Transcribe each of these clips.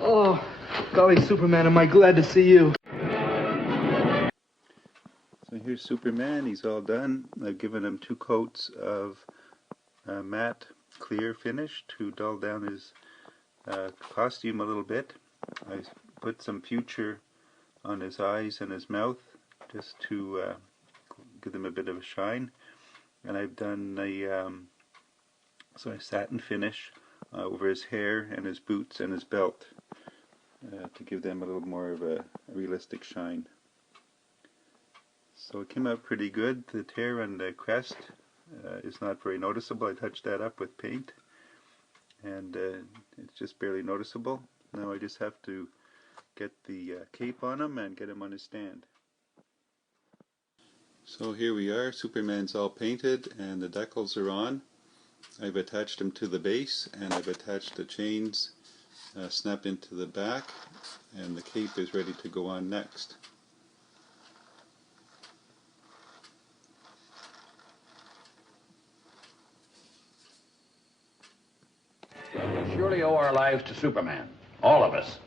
Oh, golly, Superman, am I glad to see you. So here's Superman. He's all done. I've given him 2 coats of matte clear finish to dull down his costume a little bit. I put some Future on his eyes and his mouth just to give them a bit of a shine. And I've done a satin finish over his hair and his boots and his belt to give them a little more of a realistic shine. So it came out pretty good. The tear on the crest is not very noticeable. I touched that up with paint and it's just barely noticeable. Now I just have to get the cape on him and get him on his stand. So here we are. Superman's all painted and the decals are on. I've attached him to the base and I've attached the chains snap into the back, and the cape is ready to go on next. We surely owe our lives to Superman. All of us.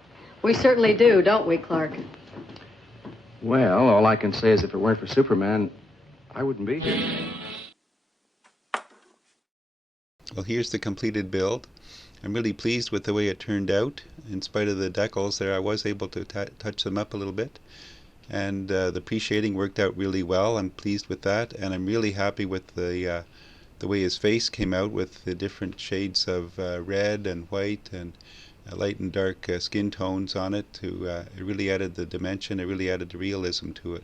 We certainly do, don't we, Clark? Well, all I can say is if it weren't for Superman, I wouldn't be here. Well, here's the completed build. I'm really pleased with the way it turned out. In spite of the decals there, I was able to touch them up a little bit. And the pre-shading worked out really well. I'm pleased with that. And I'm really happy with the way his face came out with the different shades of red and white and light and dark skin tones on it. It really added the dimension, it really added the realism to it.